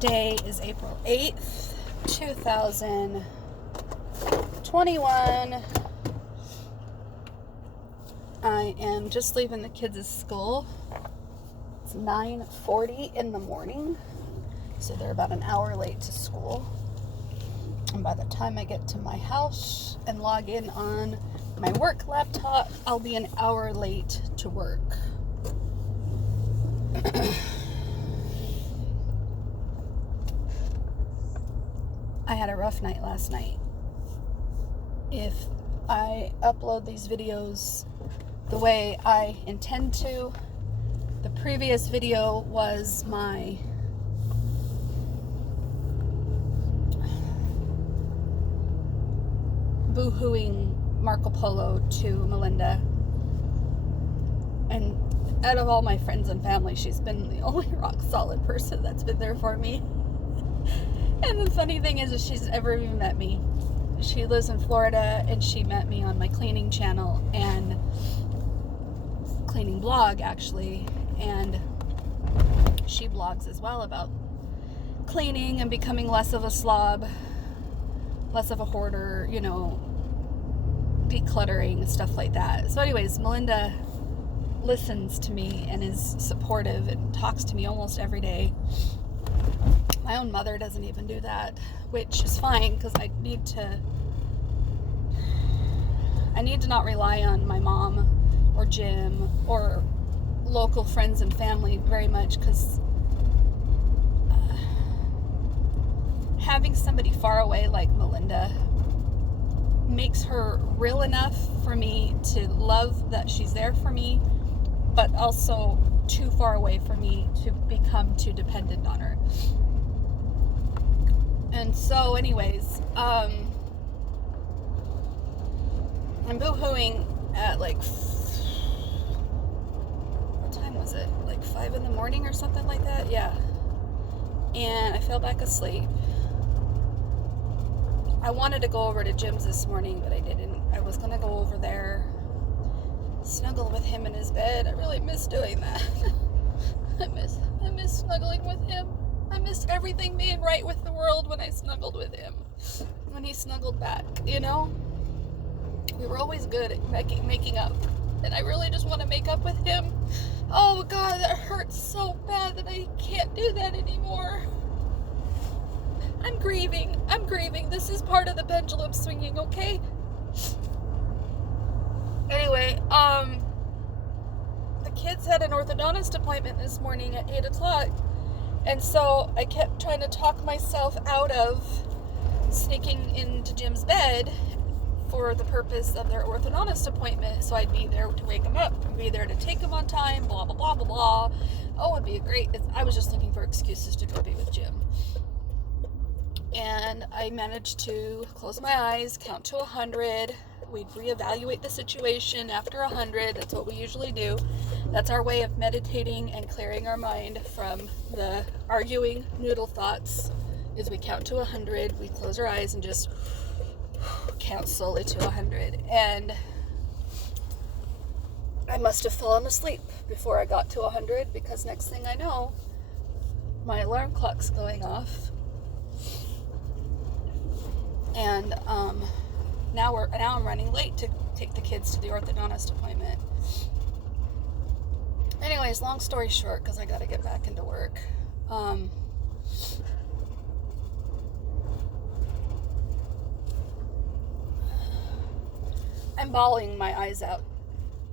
Today is April 8th, 2021. I am just leaving the kids' school. It's 9:40 in the morning, so they're about an hour late to school. And by the time I get to my house and log in on my work laptop, I'll be an hour late to work. I had a rough night last night. If I upload these videos the way I intend to, the previous video was my boo-hooing Marco Polo to Melinda. And out of all my friends and family, she's been the only rock solid person that's been there for me. And the funny thing is she's ever even met me. She lives in Florida, and she met me on my cleaning channel and cleaning blog, actually. And she blogs as well about cleaning and becoming less of a slob, less of a hoarder, decluttering, stuff like that. So anyways, Melinda listens to me and is supportive and talks to me almost every day. My own mother doesn't even do that, which is fine, because I need to not rely on my mom or Jim or local friends and family very much, because having somebody far away like Melinda makes her real enough for me to love that she's there for me, but also too far away for me to become too dependent on her. And so anyways, I'm boo-hooing at what time was it? 5 in the morning or something like that? Yeah. And I fell back asleep. I wanted to go over to Jim's this morning, but I didn't. I was going to go over there, snuggle with him in his bed. I really miss doing that. I miss snuggling with him. I missed everything being right with the world when I snuggled with him. When he snuggled back, We were always good at making up. And I really just want to make up with him. Oh God, that hurts so bad that I can't do that anymore. I'm grieving. This is part of the pendulum swinging, okay? Anyway, the kids had an orthodontist appointment this morning at 8 o'clock. And so I kept trying to talk myself out of sneaking into Jim's bed for the purpose of their orthodontist appointment. So I'd be there to wake him up and be there to take him on time, blah, blah, blah, blah, blah. Oh, it'd be great. I was just looking for excuses to go be with Jim. And I managed to close my eyes, count to 100. We'd reevaluate the situation after 100. That's what we usually do. That's our way of meditating and clearing our mind from the arguing noodle thoughts, is we count to 100, we close our eyes and just count slowly to 100. And I must have fallen asleep before I got to 100, because next thing I know, my alarm clock's going off. And now I'm running late to take the kids to the orthodontist appointment. Anyways, long story short, because I got to get back into work. I'm bawling my eyes out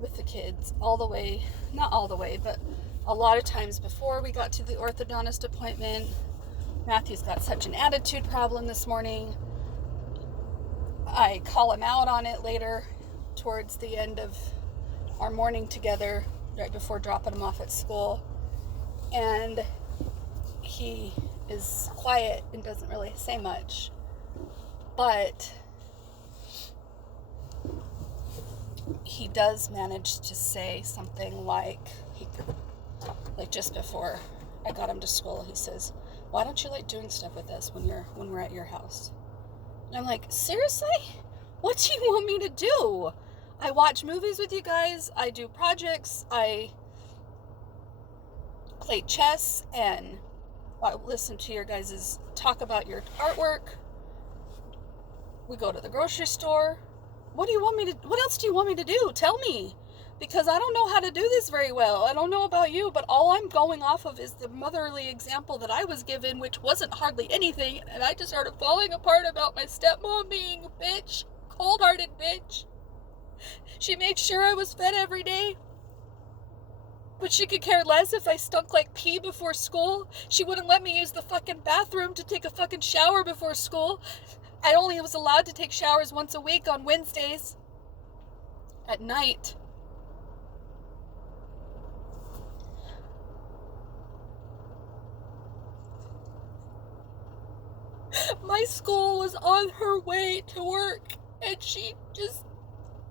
with the kids not all the way, but a lot of times before we got to the orthodontist appointment. Matthew's got such an attitude problem this morning. I call him out on it later, towards the end of our morning together, right before dropping him off at school. And he is quiet and doesn't really say much. But he does manage to say something like just before I got him to school, he says, "Why don't you like doing stuff with us when we're at your house?" And I'm like, seriously? What do you want me to do? I watch movies with you guys. I do projects. I play chess and I listen to your guys' talk about your artwork. We go to the grocery store. What else do you want me to do? Tell me. Because I don't know how to do this very well. I don't know about you, but all I'm going off of is the motherly example that I was given, which wasn't hardly anything, and I just started falling apart about my stepmom being a bitch, cold-hearted bitch. She made sure I was fed every day, but she could care less if I stunk like pee before school. She wouldn't let me use the fucking bathroom to take a fucking shower before school. I only was allowed to take showers once a week on Wednesdays at night. My school was on her way to work, and she just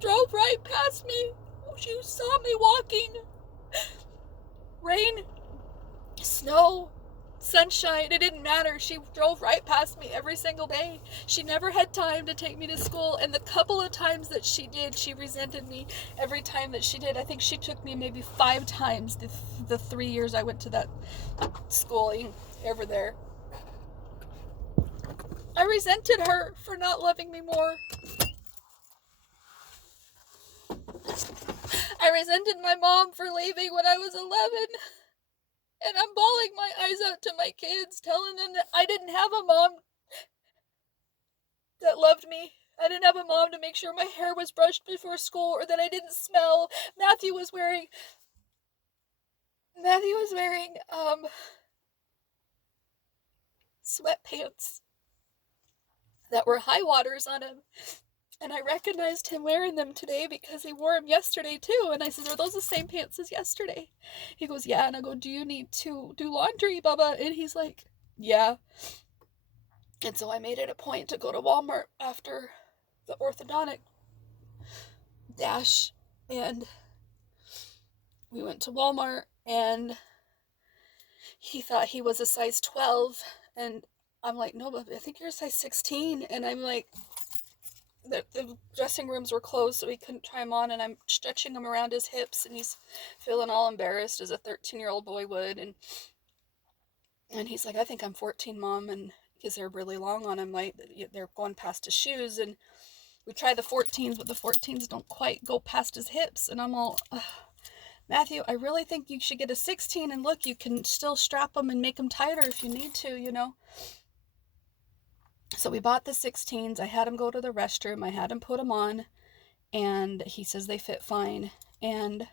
drove right past me. She saw me walking. Rain, snow, sunshine, it didn't matter. She drove right past me every single day. She never had time to take me to school, and the couple of times that she did, she resented me every time that she did. I think she took me maybe 5 times the 3 years I went to that schooling over there. I resented her for not loving me more. I resented my mom for leaving when I was 11. And I'm bawling my eyes out to my kids, telling them that I didn't have a mom that loved me. I didn't have a mom to make sure my hair was brushed before school or that I didn't smell. Matthew was wearing sweatpants that were high waters on him. And I recognized him wearing them today because he wore them yesterday too. And I said, are those the same pants as yesterday? He goes, yeah. And I go, do you need to do laundry, Bubba? And he's like, yeah. And so I made it a point to go to Walmart after the orthodontic dash. And we went to Walmart, and he thought he was a size 12. And I'm like, no, but I think you're a size 16. And I'm like, the dressing rooms were closed, so he couldn't try them on, and I'm stretching him around his hips, and he's feeling all embarrassed as a 13-year-old boy would, and he's like, I think I'm 14, Mom, and because they're really long on him, like, they're going past his shoes, and we tried the 14s, but the 14s don't quite go past his hips, and I'm all, Matthew, I really think you should get a 16, and look, you can still strap them and make them tighter if you need to, you know. So we bought the 16s. I had him go to the restroom. I had him put them on, and he says they fit fine. And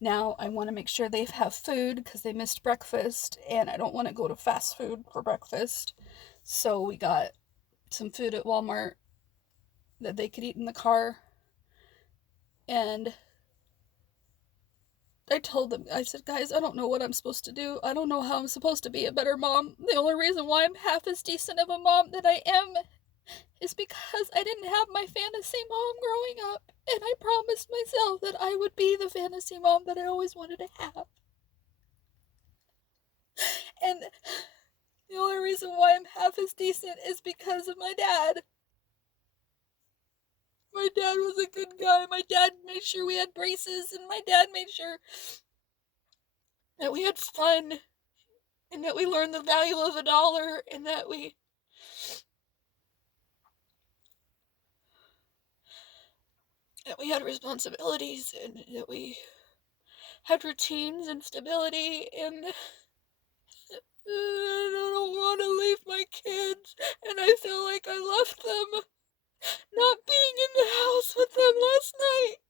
now I want to make sure they have food because they missed breakfast, and I don't want to go to fast food for breakfast. So we got some food at Walmart that they could eat in the car. And I told them, I said, guys, I don't know what I'm supposed to do. I don't know how I'm supposed to be a better mom. The only reason why I'm half as decent of a mom that I am is because I didn't have my fantasy mom growing up. And I promised myself that I would be the fantasy mom that I always wanted to have. And the only reason why I'm half as decent is because of my dad. My dad was a good guy. My dad made sure we had braces, and my dad made sure that we had fun, and that we learned the value of $1, and that we had responsibilities, and that we had routines and stability, and I don't want to leave my kids, and I feel like I left them not being in the house with them last night.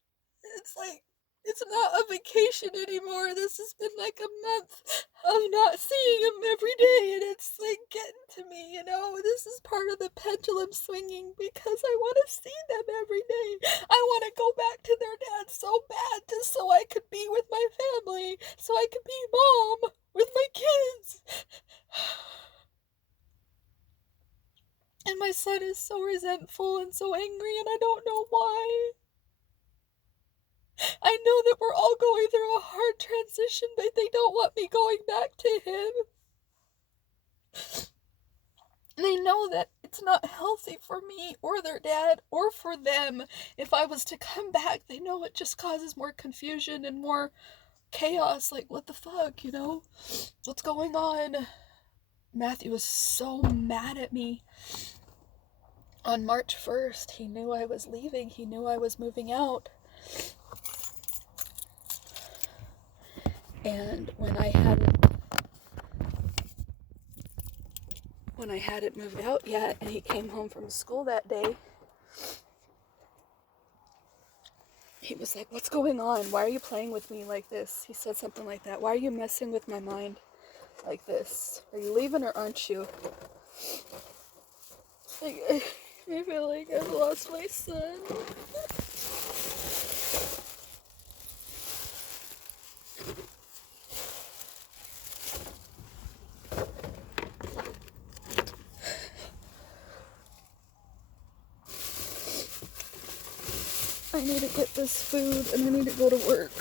It's like, it's not a vacation anymore. This has been like a month of not seeing them every day, and it's like getting to me, you know. This is part of the pendulum swinging because I want to see them every day. I want to go back to their dad so bad just so I could be with my family, so I could be mom with my kids. And my son is so resentful and so angry, and I don't know why. I know that we're all going through a hard transition, but they don't want me going back to him. They know that it's not healthy for me or their dad or for them. If I was to come back, they know it just causes more confusion and more chaos. Like, what the fuck, you know? What's going on? Matthew was so mad at me. On March 1st, he knew I was leaving. He knew I was moving out. And when I hadn't moved out yet, and he came home from school that day, he was like, "What's going on? Why are you playing with me like this?" He said something like that. "Why are you messing with my mind like this? Are you leaving or aren't you?" I feel like I've lost my son. I need to get this food and I need to go to work.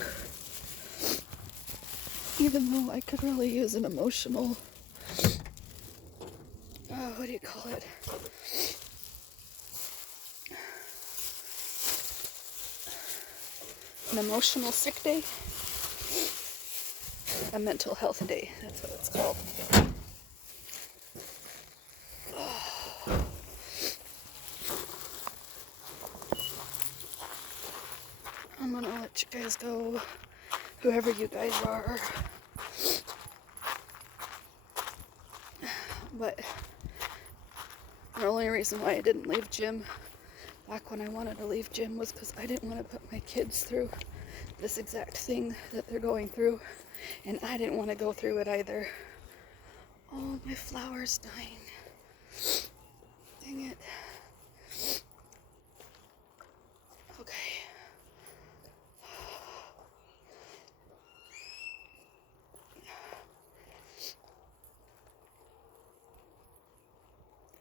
Even though I could really use an emotional, what do you call it? An emotional sick day? A mental health day, that's what it's called. I'm gonna let you guys go, whoever you guys are. But the only reason why I didn't leave gym back when I wanted to leave gym was because I didn't want to put my kids through this exact thing that they're going through. And I didn't want to go through it either. Oh, my flower's dying. Dang it. Okay.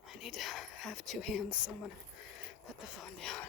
I need to have two hands, so I'm gonna put the phone down.